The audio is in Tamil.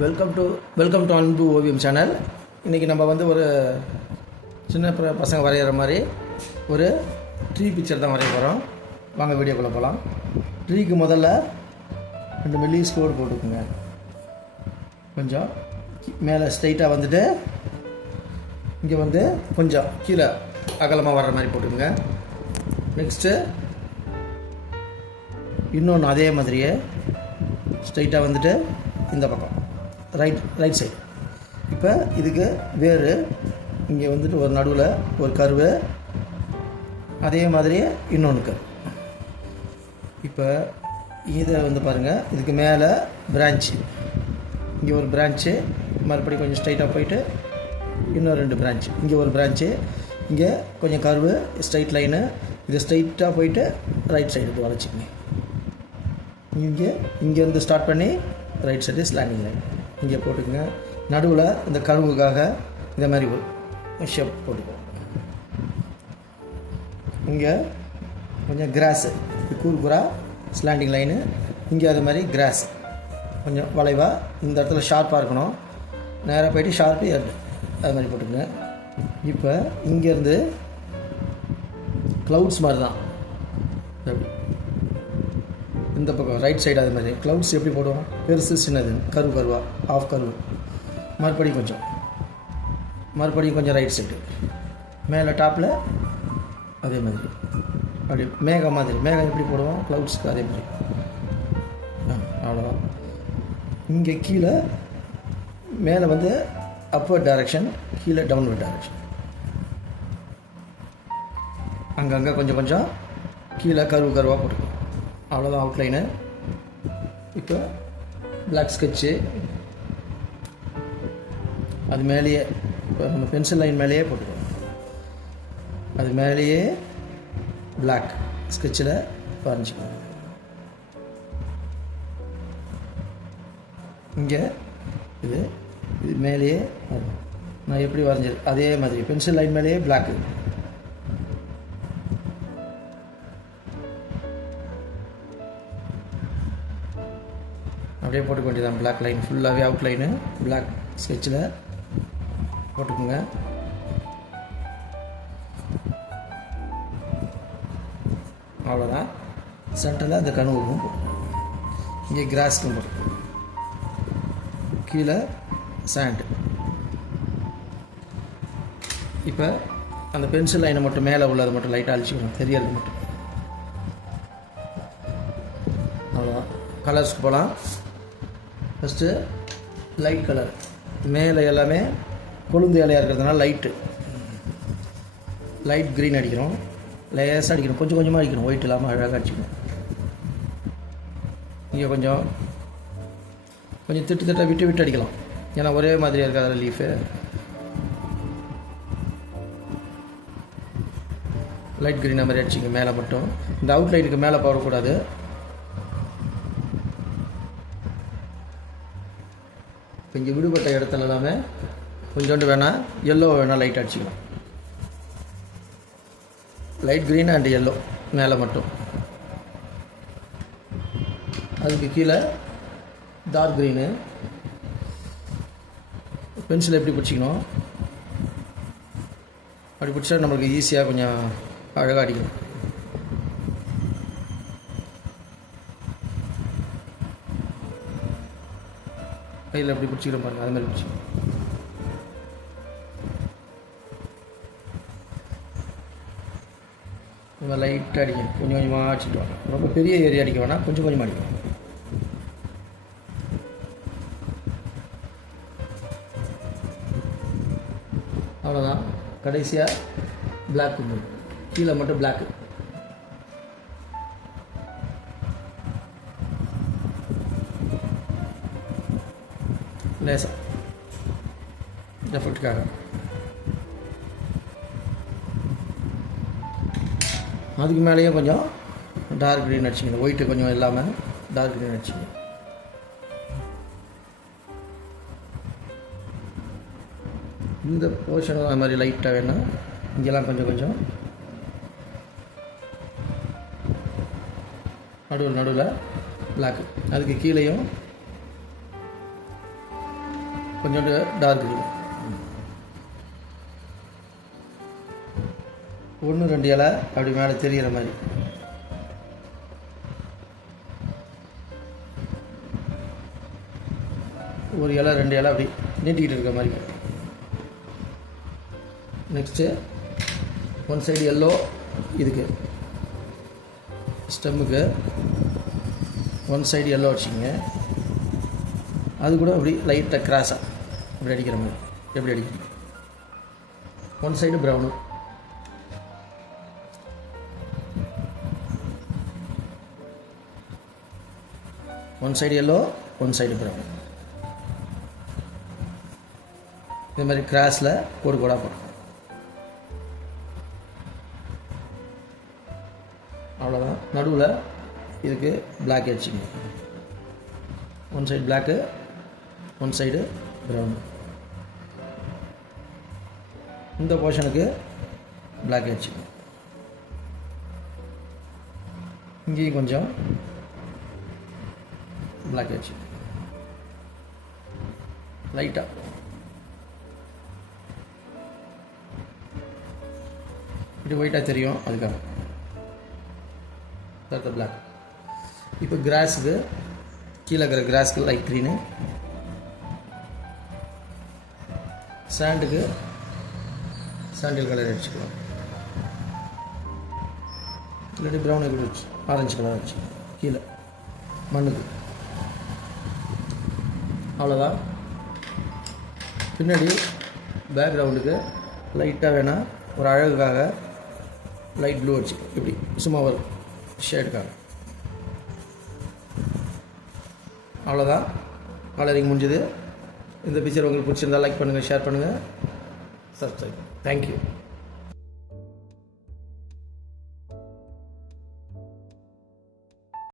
வெல்கம் டு அன்பு ஓவியம் சேனல். இன்றைக்கி நம்ம வந்து ஒரு சின்ன பசங்க வரைகிற மாதிரி ஒரு ட்ரீ பிக்சர் தான் வரைய போகிறோம். வாங்க வீடியோக்குள்ளே போகலாம். ட்ரீக்கு முதல்ல 2 மில்லி ஸ்கோர் போட்டுக்குங்க. கொஞ்சம் மேலே ஸ்ட்ரைட்டாக வந்துட்டு இங்கே வந்து கொஞ்சம் கீழே அகலமாக வர்ற மாதிரி போட்டுக்குங்க. நெக்ஸ்ட்டு இன்னொன்று அதே மாதிரியே ஸ்ட்ரைட்டாக வந்துட்டு இந்த பக்கம் ரைட் சைடு. இப்போ இதுக்கு வேறு இங்கே வந்துட்டு ஒரு நடுவில் ஒரு கர்வு, அதே மாதிரியே இன்னொன்று கர்வு. இப்போ இதை வந்து பாருங்கள், இதுக்கு மேலே பிரான்ச்சு, இங்கே ஒரு பிரான்ச்சு, மறுபடியும் கொஞ்சம் ஸ்ட்ரைட்டாக போயிட்டு இன்னும் 2 பிரான்ச்சு, இங்கே ஒரு பிரான்ச்சு, இங்கே கொஞ்சம் கர்வு ஸ்ட்ரைட் லைனு, இது ஸ்ட்ரைட்டாக போயிட்டு ரைட் சைடுக்கு வளைச்சிக்கங்க. இங்கேருந்து ஸ்டார்ட் பண்ணி ரைட் சைடு ஸ்லாண்டிங் லைன் இங்கே போட்டுக்கோங்க. நடுவில் இந்த கர்வுக்காக இந்த மாதிரி ஒரு ஷேப் போட்டுக்கோங்க. இங்கே கொஞ்சம் கிராஸு, கூர்குரா ஸ்லாண்டிங் லைனு, இங்கே அது மாதிரி கிராஸ் கொஞ்சம் வளைவாக, இந்த இடத்துல ஷார்ப்பாக இருக்கணும், நேராக போய்ட்டு ஷார்ப்பு அது மாதிரி போட்டுக்கோங்க. இப்போ இங்கேருந்து க்ளவுட்ஸ் மாதிரி தான் இந்த பக்கம் ரைட் சைடு அது மாதிரி க்ளவுட்ஸ் எப்படி போடுவோம், பெருசு சின்னது, கருவா ஆஃப் கருவு, மறுபடியும் கொஞ்சம் ரைட் சைடு, மேலே டாப்பில் அதே மாதிரி அப்படி மேகம் எப்படி போடுவோம் க்ளவுட்ஸ்க்கு அதே மாதிரி. அவ்வளோதான். இங்கே கீழே மேலே வந்து அப்வர்ட் டைரக்ஷன், கீழே டவுன்வர்ட் டைரக்ஷன், அங்கங்கே கொஞ்சம் கீழே கருவாக போட்டுக்கணும். அவ்வளோதான் அவுட்லைனு. இப்போ பிளாக் ஸ்கெட்சு அது மேலேயே, இப்போ நம்ம பென்சில் லைன் மேலேயே போட்டுக்கணும். அது மேலேயே பிளாக் ஸ்கெட்சில் வரைஞ்சிக்கணும். இங்கே இது மேலேயே நான் எப்படி வரைஞ்சது அதே மாதிரி பென்சில் லைன் மேலேயே பிளாக்கு. அப்படியே போட்டுக்க வேண்டியதான். பிளாக் லைன் ஃபுல்லாகவே அவுட்லைனு பிளாக் ஸ்கெட்சில் போட்டுக்கோங்க. அவ்வளோதான். சென்டரில் அந்த கனவுக்கும் இங்கே கிராஸ்க்கும் போட்டு, கீழே சாண்டு. இப்போ அந்த பென்சில் லைனை மட்டும் மேலே உள்ளது மட்டும் லைட்டாக அழிச்சிக்கணும், தெரியறது மட்டும். அவ்வளோதான். கலர்ஸ்க்கு போகலாம். ஃபஸ்ட்டு லைட் கலர், மேலே எல்லாமே கொழுந்து இலையாக இருக்கிறதுனால லைட் க்ரீன் அடிக்கிறோம், லேசாக அடிக்கணும், கொஞ்சமாக அடிக்கணும், ஒயிட் இல்லாமல் அழகாக அடிச்சிக்கணும். இங்கே கொஞ்சம் திட்டாக விட்டு அடிக்கலாம், ஏன்னா ஒரே மாதிரியாக இருக்காது லீஃபு. லைட் க்ரீனாக மாதிரி அடிச்சிங்க மேலே மட்டும். இந்த அவுட்லைனுக்கு மேலே போடக்கூடாது. இப்போ இங்கே விடுபட்ட இடத்துல எல்லாமே கொஞ்சோண்டு வேணால் எல்லோ வேணால் லைட் அடிச்சிக்கலாம். லைட் க்ரீன் அண்ட் எல்லோ மேலே மட்டும். அதுக்கு கீழே டார்க் க்ரீனு. பென்சில் எப்படி பிடிச்சிக்கணும், அப்படி பிடிச்சா நம்மளுக்கு ஈஸியாக கொஞ்சம் அழகாக அடிக்கணும். கையில் எப்படி பிடிச்சிக்கிற பாருங்கள், அது மாதிரி பிடிச்சி. நம்ம லைட்டாக அடிக்கணும், கொஞ்சமாக அடிச்சுட்டு வாங்க. ரொம்ப பெரிய ஏரியா அடிக்க வேணாம், கொஞ்சமாக அடிக்கணும். அவ்வளோதான். கடைசியாக பிளாக் கொடுக்கணும், கீழே மட்டும் பிளாக்கு. லேசாக எஃபெக்ட்டுக்காக. அதுக்கு மேலேயும் கொஞ்சம் டார்க் க்ரீன் அடிச்சிக்கணும், ஒயிட்டு கொஞ்சம் இல்லாமல் டார்க் க்ரீன் அடிச்சிக்கணும். இந்த போர்ஷனும் அது மாதிரி லைட்டாக வேணும். இங்கெல்லாம் கொஞ்சம் நடுவில் பிளாக்கு. அதுக்கு கீழேயும் கொஞ்சோண்டு டார்க் க்ரீன், 1-2 இலை அப்படி மேலே தெரிகிற மாதிரி. ஒரு இலை 2 இலை அப்படி நீட்டிக்கிட்டு இருக்க மாதிரி. நெக்ஸ்ட்டு ஒன் சைடு எல்லோ, இதுக்கு ஸ்டெம்முக்கு ஒன் சைடு எல்லோ வச்சுக்கோங்க. அது கூட அப்படி லைட்டாக கிராஸாக அப்படி அடிக்கிற மாதிரி. எப்படி அடிக்கணும்? One side brown, one side yellow, one side brown. இது மாதிரி கிராஸில் கோடு கோடாக போடும். அவ்வளோதான். நடுவில் இதுக்கு பிளாக் அடிச்சிங்க. One side black, one side brown. இந்த போர்ஷனுக்கு பிளாக் அடிச்சிங்க. இங்கேயும் கொஞ்சம் பிளாக் அடிச்சு லைட்டாக. இப்படி ஒயிட்டாக தெரியும், அதுக்காக பிளாக். இப்போ கிராஸுக்கு கீழே இருக்கிற கிராஸ்க்கு லைட் க்ரீனு, சாண்டுக்கு சாண்டில் கலர் அடிச்சுக்கலாம். இல்லாட்டி ப்ரௌன் கூட வச்சு ஆரஞ்சு கலர் வச்சு கீழே மண்ணுக்கு. அவ்வளோதான். பின்னாடி பேக்ரவுண்டுக்கு லைட்டாக வேணால் ஒரு அழகுக்காக லைட் ப்ளூ வச்சு இப்படி சும்மா ஒரு ஷேடுக்காக. அவ்வளோதான், கலரிங் முடிஞ்சது. இந்த பிக்சர் உங்களுக்கு பிடிச்சிருந்தால் லைக் பண்ணுங்கள், ஷேர் பண்ணுங்கள், சப்ஸ்கிரைப். தேங்க்யூ.